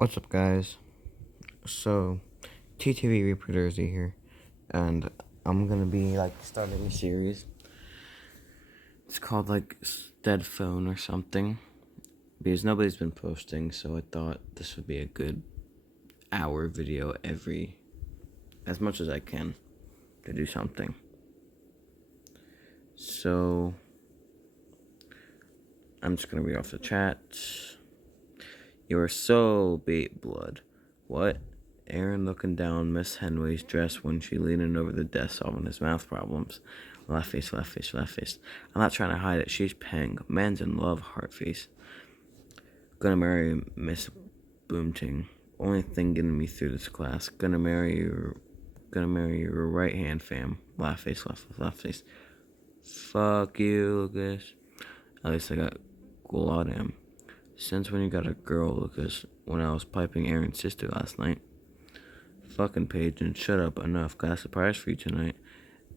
What's up, guys? So, TTV Reaper DIRZY here, and I'm gonna be starting a series. It's called Dead Phone or something, because nobody's been posting, so I thought this would be a good hour video as much as I can, to do something. So, I'm just gonna read off the chat. You're so bait blood. What? Aaron looking down Miss Henway's dress when she leaning over the desk solving his math problems. Laugh face, laugh face, laugh face. I'm not trying to hide it. She's paying. Man's in love, heart face. Gonna marry Miss Boomting. Only thing getting me through this class. Gonna marry your right hand fam. Laugh face, laugh face, laugh face. Fuck you, Lucas. At least I got Gulaudam. Since when you got a girl, Lucas? When I was piping Aaron's sister last night. Fucking Paige, and shut up, enough. Got a surprise for you tonight.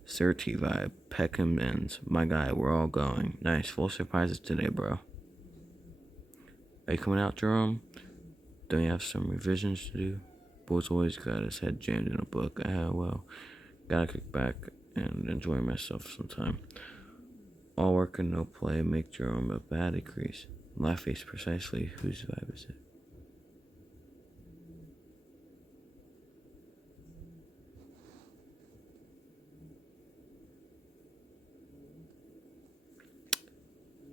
Sir T vibe, Peckham ends. My guy, we're all going. Nice, full surprises today, bro. Are you coming out, Jerome? Don't you have some revisions to do? Boy's always got his head jammed in a book. Well, gotta kick back and enjoy myself sometime. All work and no play make Jerome a bad increase. Laugh face precisely. Whose vibe is it?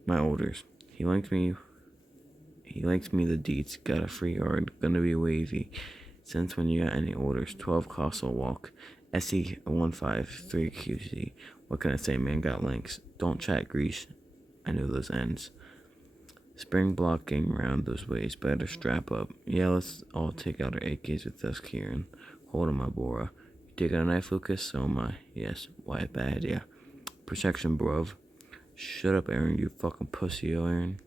My orders. He likes me the deets. Got a free yard. Gonna be wavy. Since when you got any orders? 12 Castle Walk. SE 153 QC. What can I say, man? Got links. Don't chat grease. I know those ends. Spring blocking round those ways. Better strap up. Yeah, let's all take out our AKs with us, Kieran. Hold on, my Bora. You take out a knife, Lucas? So am I. Yes. Why, bad idea. Protection, bruv. Shut up, Aaron, you fucking pussy, Aaron.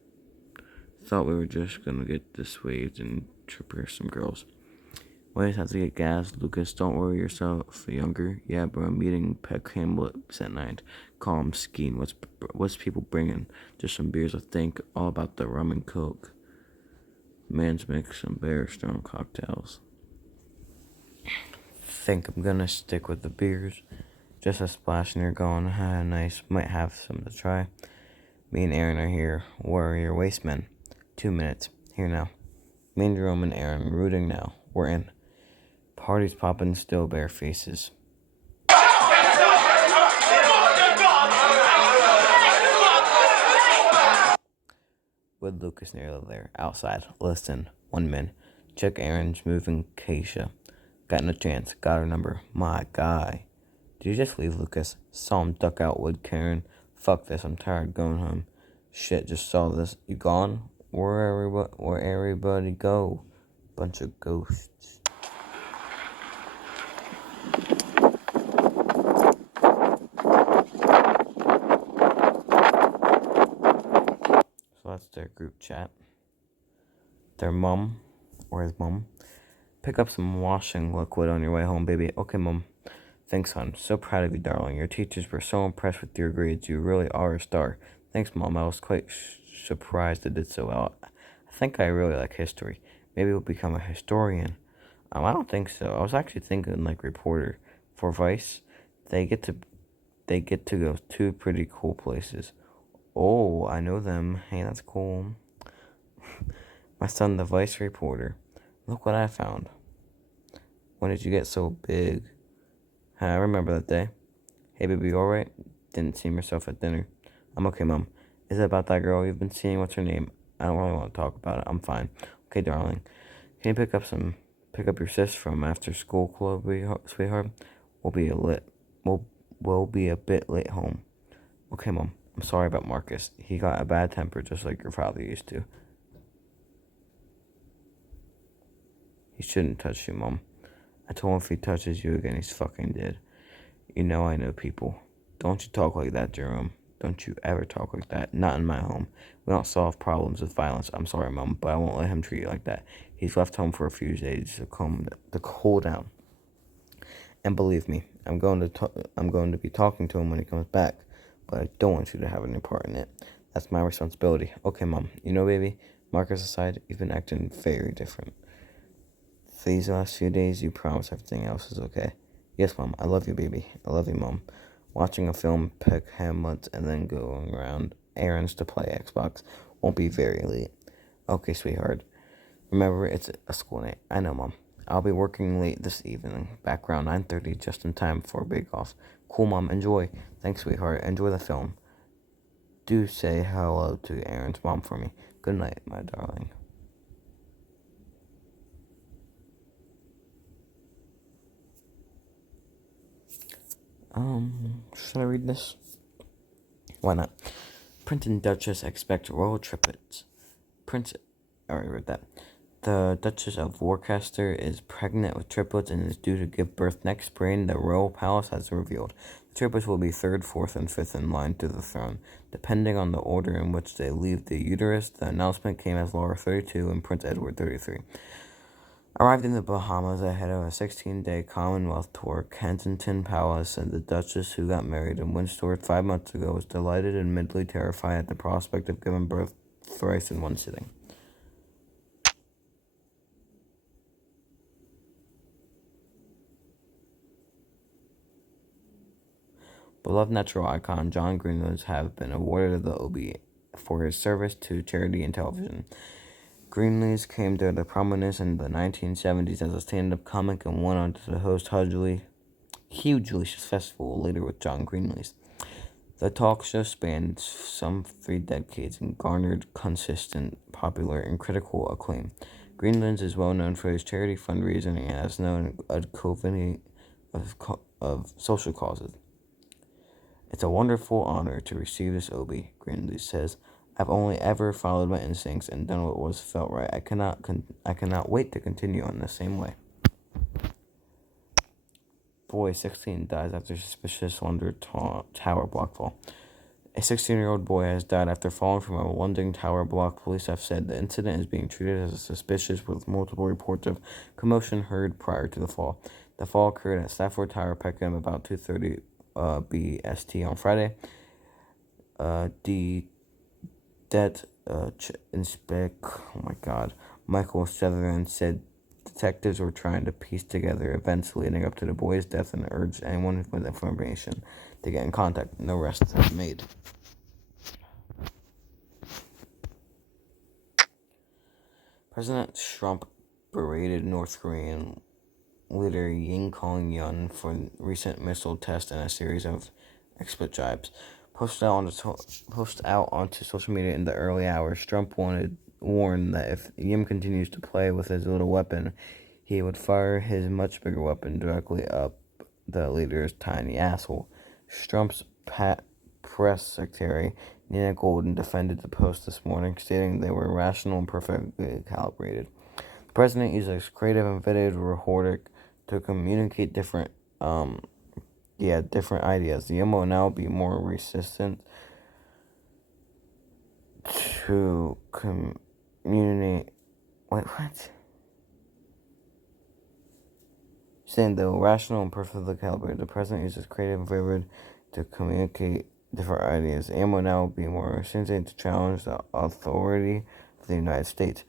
Thought we were just gonna get dissuaded and trip here some girls. Wait, have to get gas, Lucas. Don't worry yourself, younger. Yeah, bro, I'm meeting Peck Hamlet at night. Calm, skiing. What's people bringing? Just some beers, I think. All about the rum and coke. Man's mix some bear strong cocktails. Think I'm gonna stick with the beers. Just a splash and you're going, nice. Might have some to try. Me and Aaron are here. Where are your waistmen? 2 minutes. Here now. Me and Jerome and Aaron rooting now. We're in. Parties popping, still bare faces. With Lucas nearly there. Outside. Listen. 1 min. Check Aaron's moving Keisha. Got no chance. Got her number. My guy. Did you just leave, Lucas? Saw him duck out with Karen. Fuck this. I'm tired going home. Shit, just saw this. You gone? Where everybody go? Bunch of ghosts. So that's their group chat. Their mom, or his mom. Pick up some washing liquid on your way home, baby. Okay, mom. Thanks, hon. So proud of you, darling. Your teachers were so impressed with your grades. You really are a star. Thanks, Mom. I was quite surprised it did so well. I think I really like history. Maybe we'll become a historian. I don't think so. I was actually thinking reporter. For Vice, they get to go to pretty cool places. Oh, I know them. Hey, that's cool. My son, the Vice reporter. Look what I found. When did you get so big? I remember that day. Hey, baby, you alright? Didn't see yourself at dinner. I'm okay, Mom. Is it about that girl you've been seeing? What's her name? I don't really want to talk about it. I'm fine. Okay, darling. Can you pick up your sis from after school club, sweetheart? We'll be a bit late home. Okay, Mom. I'm sorry about Marcus. He got a bad temper just like your father used to. He shouldn't touch you, Mom. I told him if he touches you again, he's fucking dead. You know I know people. Don't you talk like that, Jerome. Don't you ever talk like that. Not in my home. We don't solve problems with violence. I'm sorry, Mom, but I won't let him treat you like that. He's left home for a few days to cool down. And believe me, I'm going to be talking to him when he comes back. But I don't want you to have any part in it. That's my responsibility. Okay, Mom. You know, baby, Marcus aside, you've been acting very different. For these last few days, you promise everything else is okay. Yes, Mom. I love you, baby. I love you, Mom. Watching a film, pick Hamlet, and then going around errands to play Xbox won't be very late. Okay, sweetheart. Remember, it's a school night. I know, Mom. I'll be working late this evening. Back around 9:30, just in time for bake-off. Cool, Mom. Enjoy. Thanks, sweetheart. Enjoy the film. Do say hello to Aaron's mom for me. Good night, my darling. Should I read this? Why not? Prince and Duchess expect royal triplets. Prince, I already read that. The Duchess of Worcester is pregnant with triplets and is due to give birth next spring, the royal palace has revealed. The triplets will be third, fourth, and fifth in line to the throne, depending on the order in which they leave the uterus. The announcement came as Laura 32 and Prince Edward 33 arrived in the Bahamas ahead of a 16-day Commonwealth tour. Kensington Palace and the Duchess, who got married in Windsor 5 months ago, was delighted and admittedly terrified at the prospect of giving birth thrice in one sitting. Beloved natural icon John Greenleaf has been awarded the Obie for his service to charity and television. Greenleaf came to prominence in the 1970s as a stand-up comic and went on to host hugely successful later with John Greenleaf. The talk show spanned some 3 decades and garnered consistent, popular, and critical acclaim. Greenleaf is well known for his charity fundraising and has known a covenant of social causes. It's a wonderful honor to receive this Obie, Greenleaf says. I've only ever followed my instincts and done what was felt right. I cannot wait to continue in the same way. Boy 16 dies after suspicious London tower block fall. A 16-year-old boy has died after falling from a London tower block. Police have said the incident is being treated as suspicious, with multiple reports of commotion heard prior to the fall. The fall occurred at Stafford Tower, Peckham, about 2:30 BST on Friday. Michael Sutherland said detectives were trying to piece together events leading up to the boy's death and urged anyone with information to get in contact. No arrests have been made. President Trump berated North Korean leader Yoon Kong-yeol for recent missile tests and a series of explicit jibes. Posted out onto social media in the early hours, Trump warned that if Yoon continues to play with his little weapon, he would fire his much bigger weapon directly up the leader's tiny asshole. Trump's press secretary, Nina Golden, defended the post this morning, stating they were rational and perfectly calibrated. The president uses creative and vivid rhetoric to communicate different ideas. The will now be more resistant to communicate. Wait, what? Saying though rational and perfectly calibrated, the president uses creative and vivid to communicate different ideas. The will now be more resistant to challenge the authority of the United States.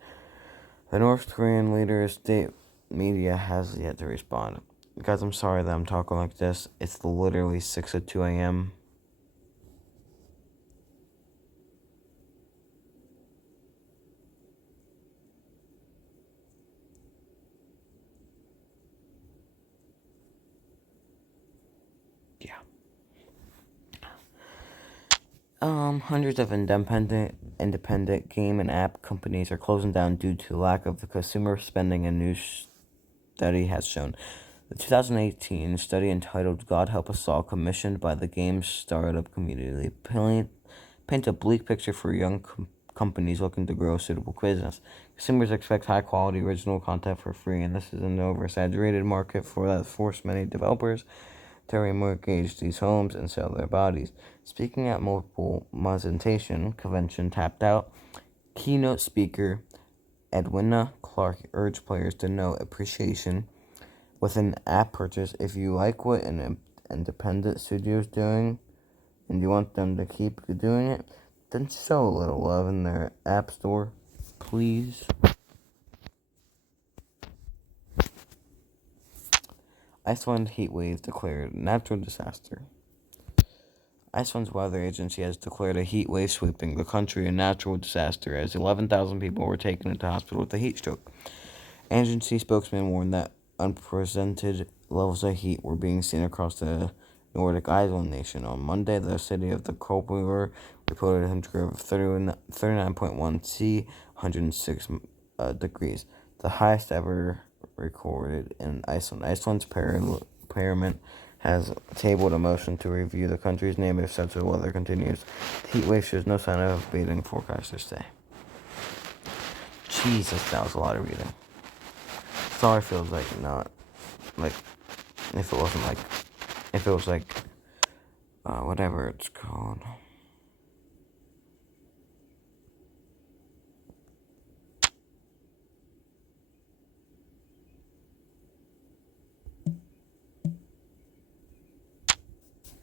The North Korean leader's state media has yet to respond. Guys, I'm sorry that I'm talking like this. It's literally 6:02 a.m. Yeah. Hundreds of independent game and app companies are closing down due to lack of consumer spending, a new study has shown. The 2018 study entitled God Help Us All, commissioned by the game startup community, paints a bleak picture for young companies looking to grow a suitable business. Consumers expect high-quality original content for free, and this is an oversaturated market that forced many developers to remortgage these homes and sell their bodies. Speaking at multiple monetization convention tapped out, keynote speaker Edwina Clark urged players to know appreciation with an app purchase. If you like what an independent studio is doing and you want them to keep doing it, then show a little love in their app store, please. Iceland heat wave declared natural disaster. Iceland's weather agency has declared a heat wave sweeping the country a natural disaster as 11,000 people were taken into hospital with a heat stroke. Agency spokesman warned that unprecedented levels of heat were being seen across the Nordic island nation. On Monday, the city of the Kolbjorn reported a temperature of 39.1 C, 106 degrees, the highest ever recorded in Iceland. Iceland's parliament has tabled a motion to review the country's name if such weather continues. The heat wave shows no sign of abating, forecasters say. Jesus, that was a lot of reading. Sorry feels like not, like, if it wasn't like, if it was like, whatever it's called.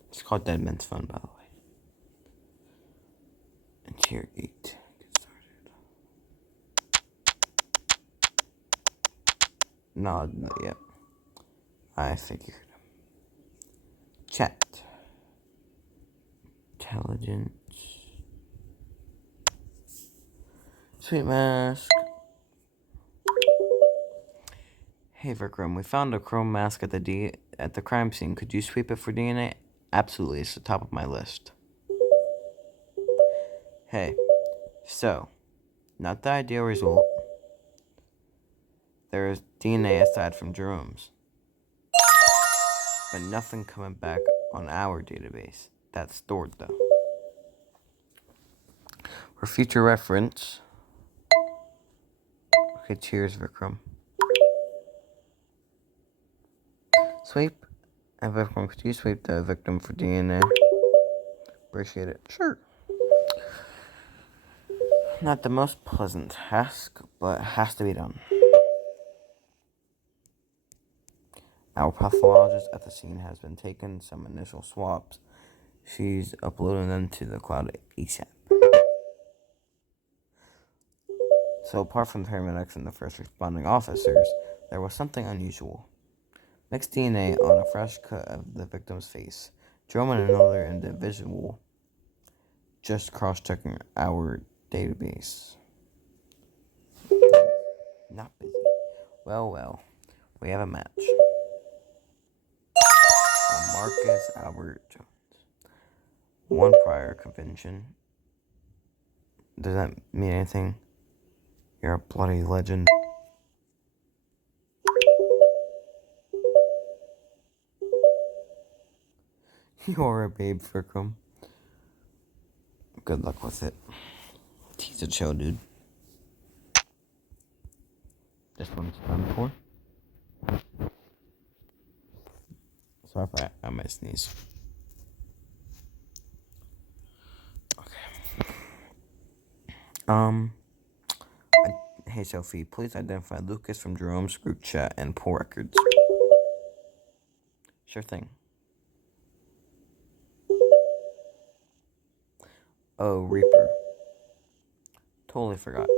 It's called Dead Man's Fun, by the way. And tier 8. Get started. No, not yet. I figured. Chat. Intelligence. Sweet mask. Hey Vikram, we found a chrome mask at the crime scene. Could you sweep it for DNA? Absolutely, it's the top of my list. Hey, so, not the ideal result. There is DNA aside from Jerome's, but nothing coming back on our database. That's stored though. For future reference. Okay, cheers, Vikram. Sweep. And Vikram, could you sweep the victim for DNA? Appreciate it. Sure. Not the most pleasant task, but it has to be done. Our pathologist at the scene has been taking some initial swabs. She's uploading them to the cloud ASAP. So apart from the paramedics and the first responding officers, there was something unusual. Mixed DNA on a fresh cut of the victim's face. Jerome and another individual just cross-checking our database. Not busy. Well, we have a match. Marcus Albert Jones. One prior convention. Does that mean anything? You're a bloody legend. You're a babe, Vikram. Good luck with it. He's a chill dude. This one's done for. Sorry if I might sneeze. Okay. Hey Sophie, please identify Lucas from Jerome's group chat and pull records. Sure thing. Oh, Reaper. Totally forgot.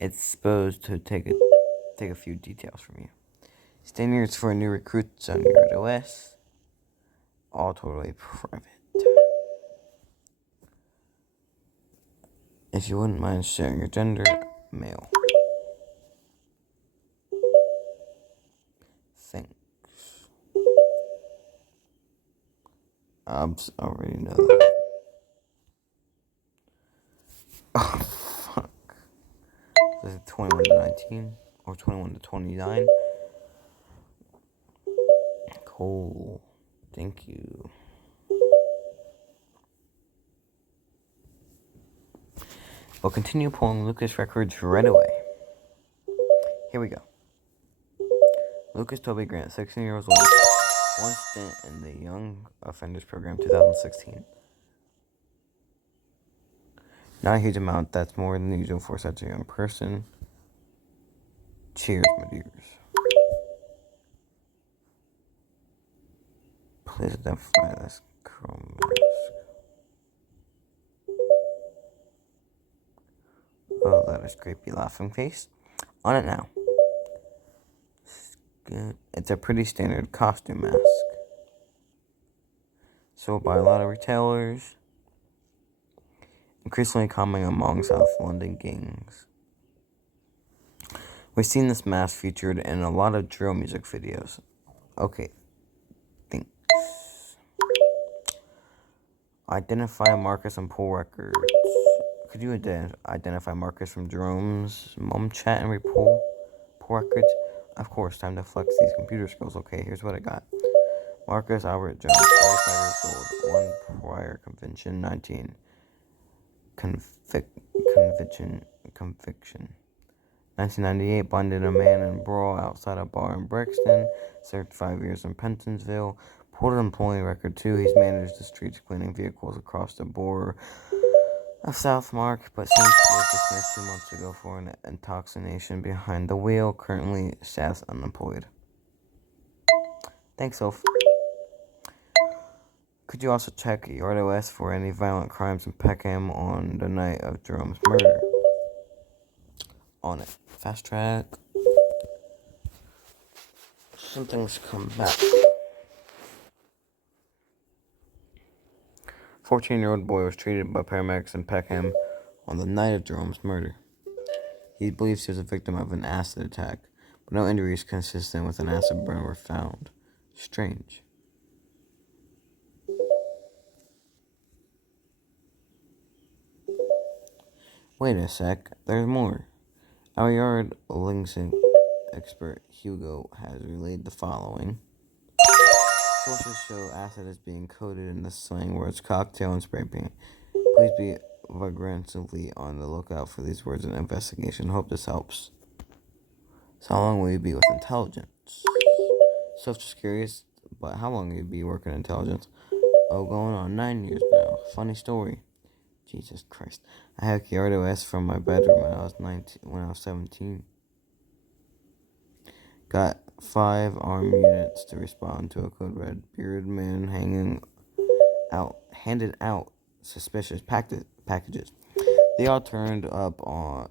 It's supposed to take a few details from you. Standards for new recruits on your OS. All totally private. If you wouldn't mind sharing your gender, male. Thanks. I already know that. Oh, fuck. Is it 21 to 19? Or 21 to 29? Cool. Thank you. We'll continue pulling Lucas records right away. Here we go. Lucas Toby Grant, 16 years old. One stint in the Young Offenders Program, 2016. Not a huge amount, that's more than usual for such a young person. Cheers, my dears. Please identify this chrome mask. Oh, that is creepy laughing face. On it now. Good. It's a pretty standard costume mask. Sold by a lot of retailers. Increasingly common among South London gangs. We've seen this mask featured in a lot of drill music videos. Okay, thanks. Identify Marcus and pull records. Could you identify Marcus from Jerome's mom chat and pull records? Of course, time to flex these computer skills. Okay, here's what I got. Marcus Albert Jones, 45 years old, one prior conviction, 19. Conviction. 1998, blinded a man in brawl outside a bar in Brixton. Served 5 years in Pentonville. Pulled an employee record too. He's managed the streets cleaning vehicles across the border of Southmark, but seems to have dismissed 2 months ago for an intoxication behind the wheel. Currently, status unemployed. Thanks, Soph. Could you also check YardOS for any violent crimes in Peckham on the night of Jerome's murder? On it. Fast track. Something's come back. 14-year-old boy was treated by paramedics in Peckham on the night of Jerome's murder. He believes he was a victim of an acid attack, but no injuries consistent with an acid burn were found. Strange. Wait a sec, there's more. Our yard linksing expert Hugo has relayed the following. Sources show acid is being coded in the slang words cocktail and spray paint. Please be vigilantly on the lookout for these words in the investigation. Hope this helps. So how long will you be with intelligence? So just curious, but how long will you be working in intelligence? Oh, going on 9 years now. Funny story. Jesus Christ. I hacked YardOS from my bedroom when I was 17. Got 5 armed units to respond to a code red bearded man handed out suspicious packages. They all turned up on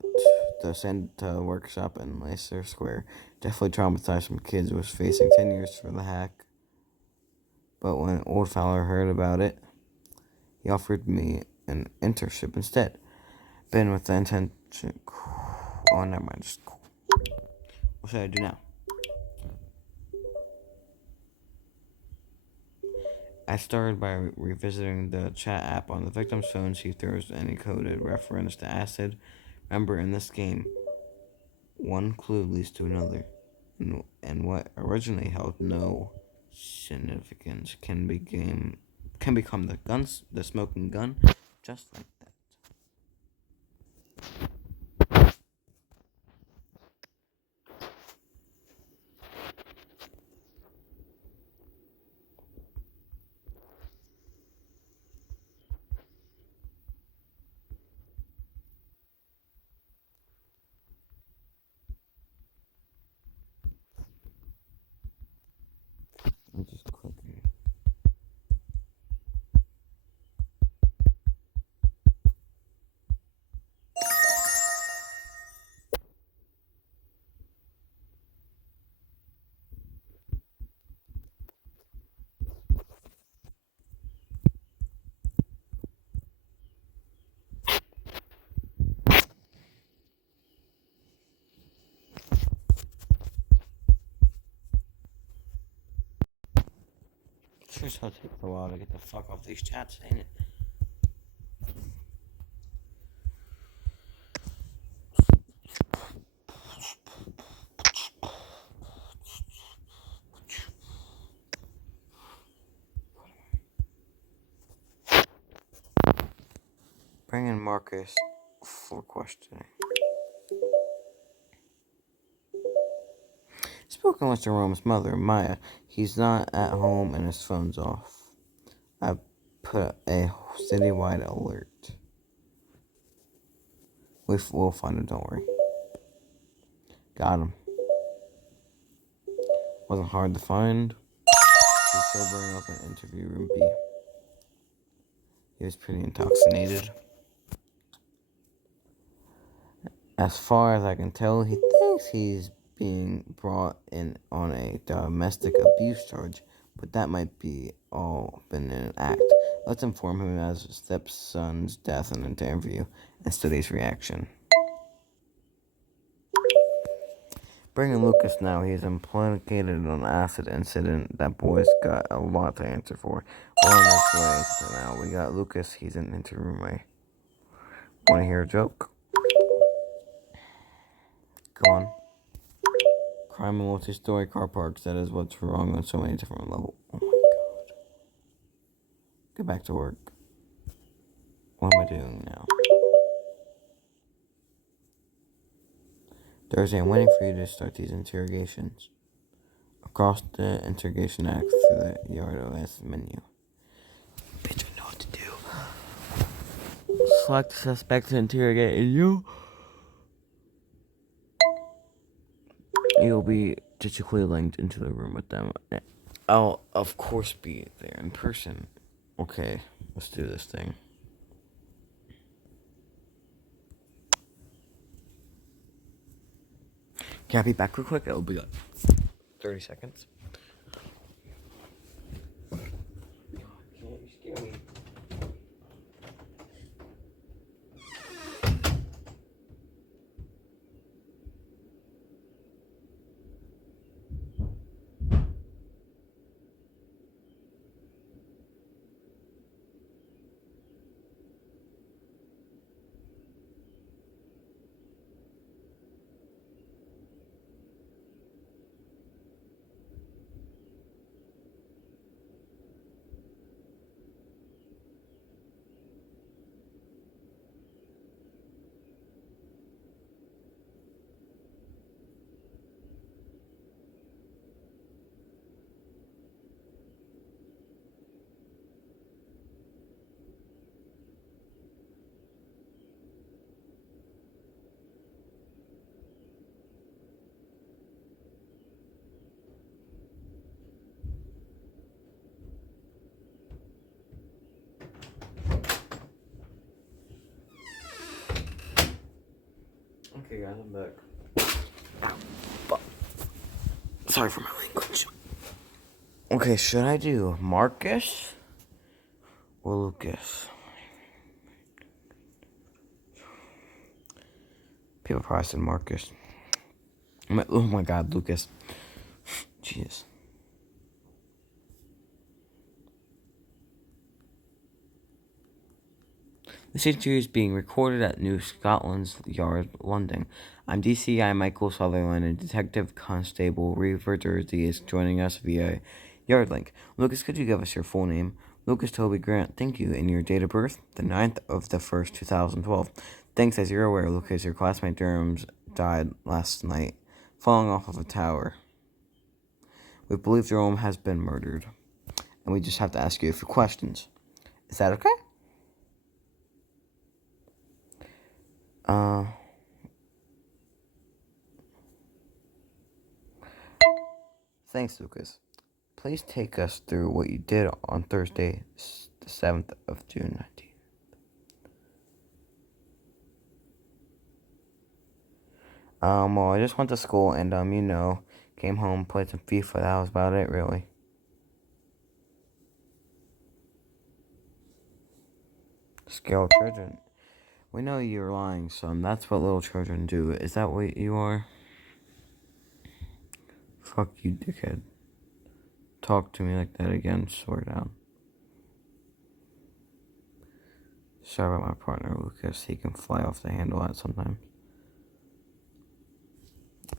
the Santa workshop in Leicester Square. Definitely traumatized some kids was facing 10 years for the hack. But when old Fowler heard about it, he offered me an internship instead. Been with the intention. Oh, never mind. Just cool. What should I do now? I started by revisiting the chat app on the victim's phone, see if there was any coded reference to acid. Remember, in this game, one clue leads to another, and what originally held no significance can become the smoking gun, just like that. I'm just clicking. Sure, so it takes a while to get the fuck off these chats, ain't it? Bring in Marcus for questioning. Spoken with Jerome's mother, Maya. He's not at home and his phone's off. I put a citywide alert. We'll find him, don't worry. Got him. Wasn't hard to find. He's sobering up in interview room B. He was pretty intoxicated. As far as I can tell, he thinks he's being brought in on a domestic abuse charge, but that might be all been an act. Let's inform him of his stepson's death in an interview and study's reaction. Bring in Lucas now. He's implicated in an acid incident that boy's got a lot to answer for. We're on this way. So now we got Lucas. He's in the interim way. Want to hear a joke? Go on. Crime in multi-story car parks. That is what's wrong on so many different levels. Oh my god. Get back to work. What am I doing now? DIRZY, I'm waiting for you to start these interrogations. Across the interrogation act through the yard OS menu. Bitch, I know what to do. Select the suspect to interrogate and you'll be digitally linked into the room with them. I'll, of course, be there in person. Okay, let's do this thing. Can I be back real quick? It'll be like 30 seconds. God, can't you scare me? Okay, guys, I'm back. Ow, fuck. Sorry for my language. Okay, should I do Marcus or Lucas? People probably said Marcus. Oh my god, Lucas. Jesus. This interview is being recorded at New Scotland Yard, London. I'm DCI Michael Sutherland, and Detective Constable Reaver DIRZY is joining us via Yard Link. Lucas, could you give us your full name? Lucas Toby Grant, thank you. And your date of birth? The 9th of the 1st, 2012. Thanks, as you're aware, Lucas, your classmate Durham's died last night, falling off of a tower. We believe Jerome has been murdered, and we just have to ask you a few questions. Is that okay? Thanks, Lucas. Please take us through what you did on Thursday, the 7th of June, 19th. Well, I just went to school and, came home, played some FIFA. That was about it, really. Scared children. We know you're lying, son. That's what little children do. Is that what you are? Fuck you, dickhead. Talk to me like that again, swear down. Sorry about my partner, Lucas. He can fly off the handle at sometimes.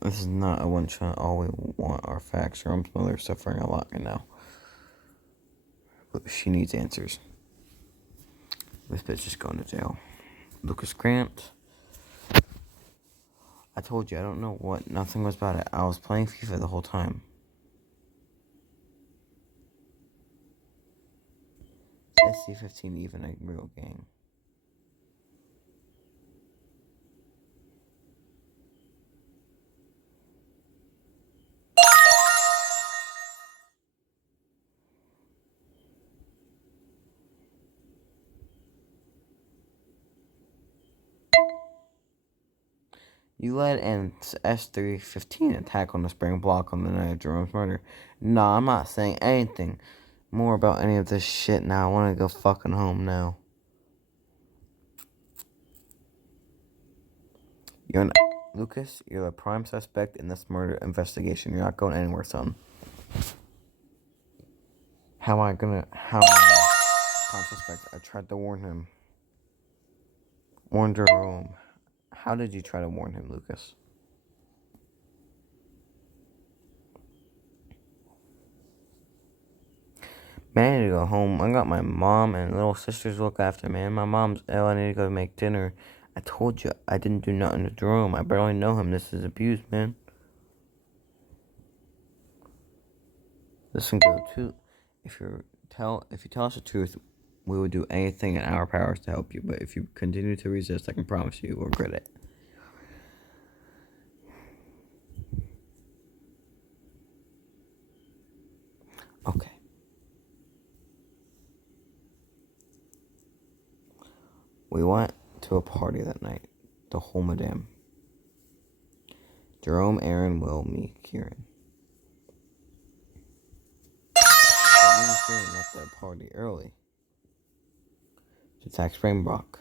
This is not a one-shot. All we want are facts. Jerome's mother is suffering a lot right now. But she needs answers. This bitch is going to jail. Lucas Grant. I told you, I don't know what. Nothing was about it. I was playing FIFA the whole time. SC-15 even a real gang. You led an S-315 attack on the spring block on the night of Jerome's murder. Nah, I'm not saying anything more about any of this shit now. I want to go fucking home now. Lucas, you're the prime suspect in this murder investigation. You're not going anywhere, son. How am I prime suspect? I tried to warn him. Warn Jerome. How did you try to warn him, Lucas? Man, I need to go home. I got my mom and little sisters to look after, man. My mom's ill. I need to go make dinner. I told you, I didn't do nothing to Jerome. I barely know him. This is abuse, man. Listen, go too. If you tell us the truth, we will do anything in our powers to help you. But if you continue to resist, I can promise you will regret it. Okay. We went to a party that night. The whole madame. Jerome, Aaron, Will, me, Kieran. That means Kieran left that party early to attack Springbok.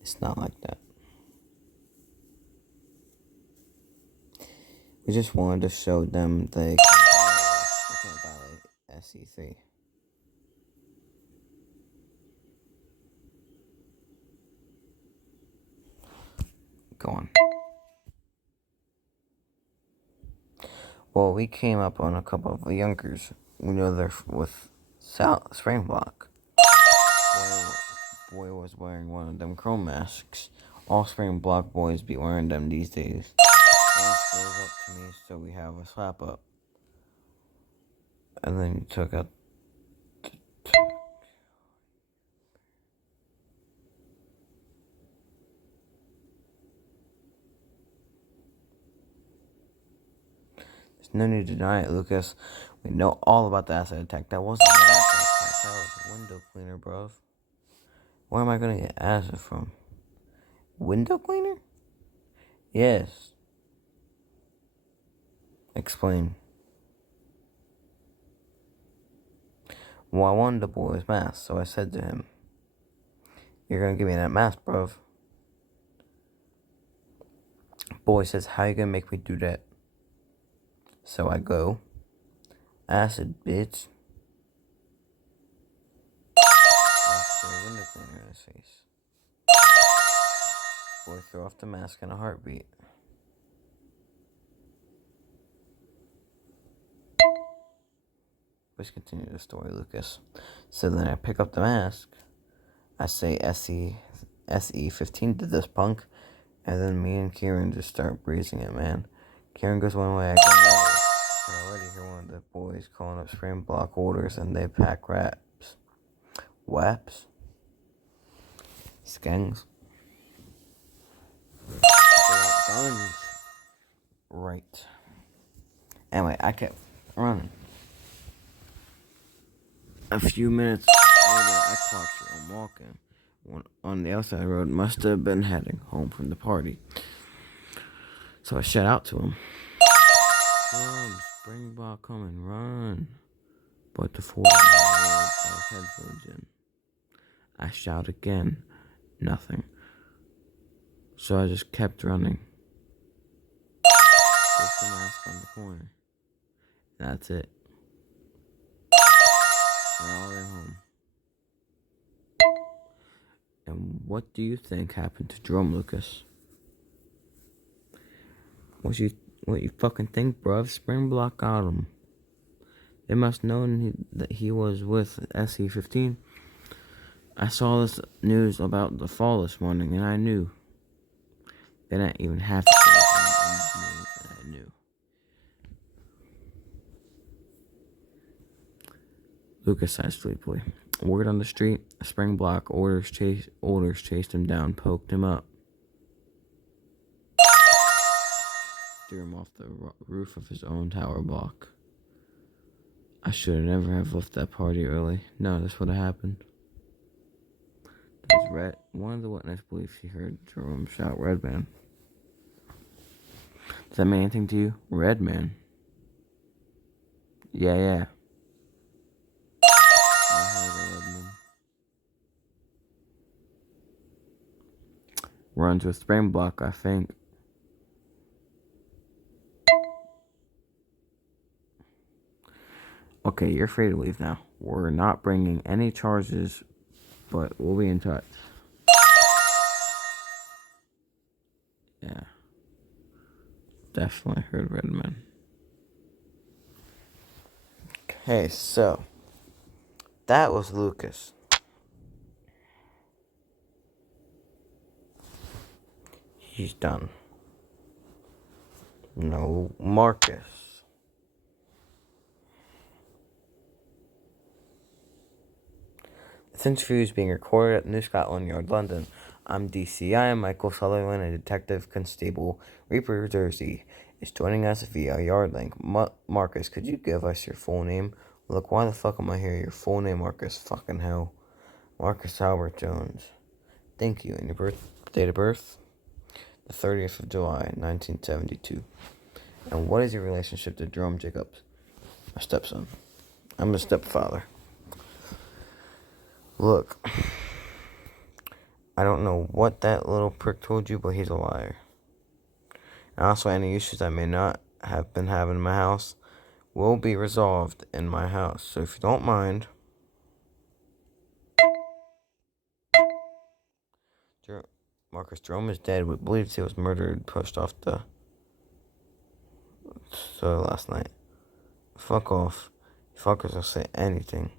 It's not like that. We just wanted to show them they can't violate SEC. Go on. Well, we came up on a couple of youngers. We know they're with Springbok. Boy was wearing one of them chrome masks. All Springbok boys be wearing them these days. One goes up to me, so we have a slap up. And then he took out. There's no need to deny it, Lucas. We know all about the acid attack. That wasn't an acid attack. That was a window cleaner, bruv. Where am I gonna get acid from? Window cleaner? Yes. Explain. Well, I wanted the boy's mask, so I said to him, "You're gonna give me that mask, bruv." Boy says, "How you gonna make me do that?" So I go, "Acid, bitch." I spray window cleaner in his face. Boy threw off the mask in a heartbeat. Let's continue the story, Lucas. So then I pick up the mask. I say SE15 to this punk. And then me and Kieran just start breezing it, man. Kieran goes one way, I go another. And I already hear one of the boys calling up Springbok orders, and they pack raps. Waps? Skangs? They got guns. Right. Anyway, I kept running. A few minutes later, I clocked Jerome walking. One on the outside road must have been heading home from the party. So I shout out to him. "Jerome, Springbok, come and run." But the four had his headphones in. I shout again. Nothing. So I just kept running. Just the mask on the corner. That's it. And all the way home. And what do you think happened to Jerome, Lucas? What you fucking think, bruv? Springbok got him. They must know that he was with SE15. I saw this news about the fall this morning, and I knew. They didn't even have to say anything, and I knew. Lucas sighed sleepily. Word on the street, Springbok orders chased him down, poked him up. Threw him off the roof of his own tower block. I should have never have left that party early. No, this would have happened. One of the witnesses believes he heard Jerome shout "Red Man." Does that mean anything to you? Red Man. Yeah. I heard a red man. Runs with Spring Block, I think. Okay, you're free to leave now. We're not bringing any charges, but we'll be in touch. Yeah. Definitely heard Redman. Okay, so that was Lucas. He's done. No Marcus. This interview is being recorded at New Scotland Yard, London. I'm DCI Michael Sullivan, a Detective Constable. Reaper DIRZY is joining us via Yard Link. Marcus, could you give us your full name? Look, why the fuck am I here? Your full name, Marcus. Fucking hell. Marcus Albert Jones. Thank you. And your date of birth? The 30th of July, 1972. And what is your relationship to Jerome Jacobs? My stepson. I'm a stepfather. Look, I don't know what that little prick told you, but he's a liar. And also, any issues I may not have been having in my house will be resolved in my house. So if you don't mind, Marcus Jerome is dead. We believe he was murdered, pushed off the soil last night. Fuck off. You fuckers will say anything.